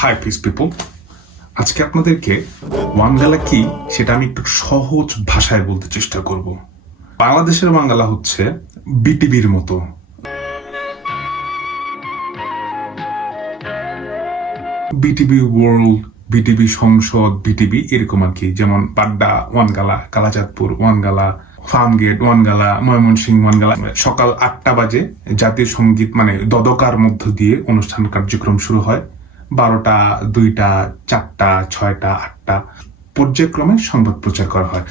High piece people আজকে আপনাদেরকে ওয়াঙ্গালা কি সেটা আমি একটু সহজ ভাষায় বলতে চেষ্টা করব। বাংলাদেশের বাঙ্গালা হচ্ছে বিটিভির মতো। বিটিভি ওয়ার্ল্ড, বিটিভি সংসদ, বিটিভি এরকম আর কি। যেমন বাড্ডা ওয়ানগালা, কালাচাঁদপুর, ওয়ানগালা, ফার্মগেট, ওয়ানগালা, ময়মনসিংহ, ওয়ানগালা। সকাল আটটা বাজে জাতীয় সংগীত মানে দদকার মধ্য দিয়ে অনুষ্ঠান কার্যক্রম শুরু হয়। বারোটা দুইটা চারটা ছয়টা আটটা পর্যায়ক্রমে সংবাদ প্রচার করা হয়।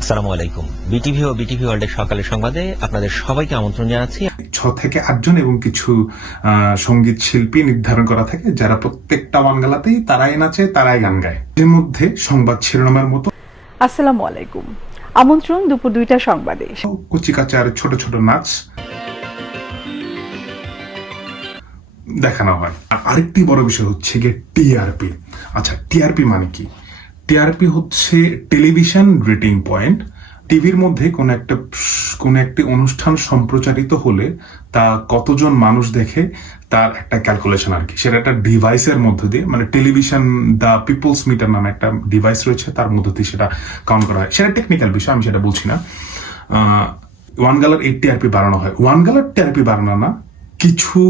আসসালামু আলাইকুম। বিটিভি ও বিটিভি ওয়ার্ল্ডের সকালের সংবাদে আপনাদের সবাইকে আমন্ত্রণ জানাচ্ছি। ছ থেকে আটজন এবং কিছু সংগীত শিল্পী নির্ধারণ করা থাকে যারা প্রত্যেকটা বাঙ্গালাতেই তারাই নাচে তারাই গান গায়। এর মধ্যে সংবাদ শিরোনামের মতো। আসসালামু আলাইকুম। আমন্ত্রণ দুপুর দুইটা সংবাদে। কুচিকাচার ছোট ছোট নাচ দেখানো হয়। আর আরেকটি বড় বিষয় হচ্ছে গিয়ে টিআরপি। আচ্ছা টিআরপি মানে কি? টিআরপি হচ্ছে টেলিভিশন রেটিং পয়েন্ট। টিভির মধ্যে কোন একটা, কোন একটি অনুষ্ঠান সম্প্রচারিত হলে তা কতজন মানুষ দেখে তার একটা ক্যালকুলেশন আর কি। সেটা একটা ডিভাইসের মধ্য দিয়ে মানে টেলিভিশন দ্য পিপলস মিটার নামে একটা ডিভাইস রয়েছে, তার মধ্য দিয়ে সেটা কাউন্ট করা হয়। সেটা টেকনিক্যাল বিষয়, আমি সেটা বলছি না। ওয়ান গালার এইট টিআরপি বাড়ানো হয়। ওয়ান গালার টিআরপি বাড়ানো না, কিছু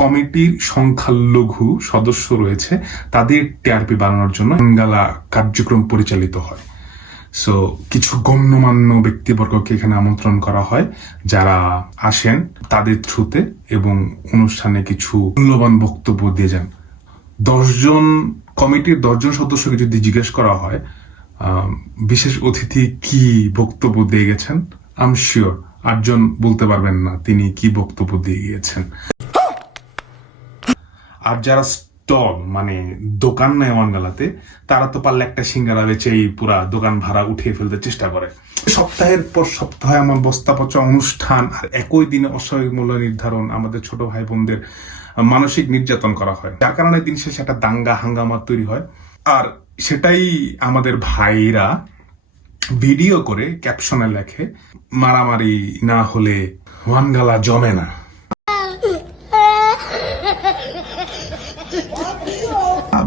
কমিটির সংখ্যালঘু সদস্য রয়েছে, তাদের টিআরপি বাড়ানোর জন্য গালা কার্যক্রম পরিচালিত হয়। সো কিছু গণ্যমান্য ব্যক্তিবর্গকে এখানে আমন্ত্রণ করা হয়, যারা আসেন তাদের থ্রুতে এবং অনুষ্ঠানে কিছু মূল্যবান বক্তব্য দিয়ে যান। দশজন, কমিটির দশজন সদস্যকে যদি জিজ্ঞেস করা হয় বিশেষ অতিথি কি বক্তব্য দিয়ে গেছেন? আম শিওর আটজন বলতে পারবেন না তিনি কি বক্তব্য দিয়ে গিয়েছেন। যারা স্টল মানে দোকান নেয় ওয়ানগালাতে তারা তো পারলে একটা সিঙ্গারা বেচেই পুরা দোকান ভাড়া উঠিয়ে ফেলতে চেষ্টা করে। সপ্তাহের পর সপ্তাহে আমার বস্তা পচা অনুষ্ঠান আর একই দিনে অস্বাভাবিক মূল্য নির্ধারণ আমাদের ছোট ভাই বোনদের মানসিক নির্যাতন করা হয়। যার কারণে দিন শেষে একটা দাঙ্গা হাঙ্গামা তৈরি হয়। আর সেটাই আমাদের ভাইরা ভিডিও করে, ক্যাপশনে লেখে, মারামারি না হলে ওয়ানগালা জমে না।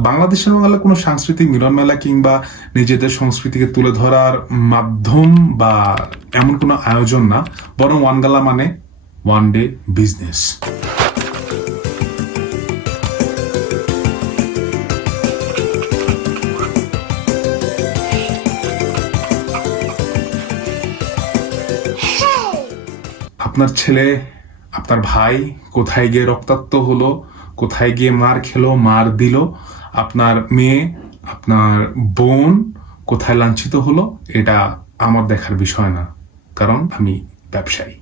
বাংলাদেশের বাংলা কোনো সাংস্কৃতিক মিলন মেলা কিংবা নিজেদের সংস্কৃতিকে তুলে ধরার মাধ্যম বা এমন কোনো আয়োজন না, বরং ওয়ানগালা মানে ওয়ান ডে বিজনেস আপনার ছেলে, আপনার ভাই কোথায় গিয়ে রক্তাক্ত হলো? কোথায় গিয়ে মার খেলো, মার দিল, আপনার মেয়ে, আপনার বোন কোথায় লাঞ্ছিত হলো, এটা আমার দেখার বিষয় না, কারণ আমি ব্যবসায়ী।